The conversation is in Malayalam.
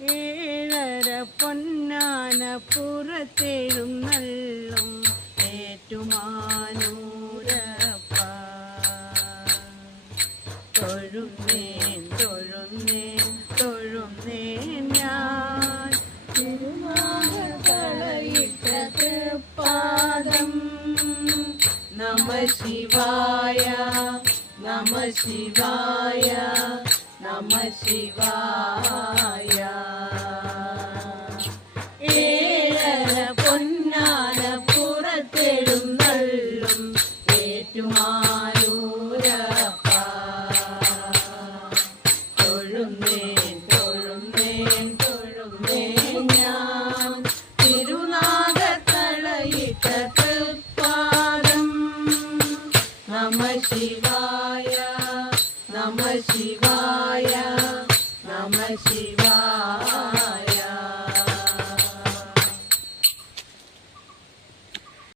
ഏഴര പൊന്നാന പുറത്തെഴുന്നള്ളും ഏറ്റുമാനൂരപ്പ. തൊഴുന്നേൻ തൊഴുന്നേൻ തൊഴുന്നേൻ ഞാൻ തിരുനാഗകളയിട്ട തൃപ്പാദം. നമ ശിവായ നമ ശിവായ നമ ശിവായ. ഏഴര പൊന്നാന പുറത്തെഴുന്നള്ളും ഏറ്റുമാനൂരപ്പ. തൊഴുന്നേൻ തൊഴുന്നേൻ തൊഴുന്നേൻ ഞാൻ തിരുനാഗത്തളയിട്ട തൃപ്പാദം. നമ ശിവായ നമ ശിവായ നമ ശിവായ.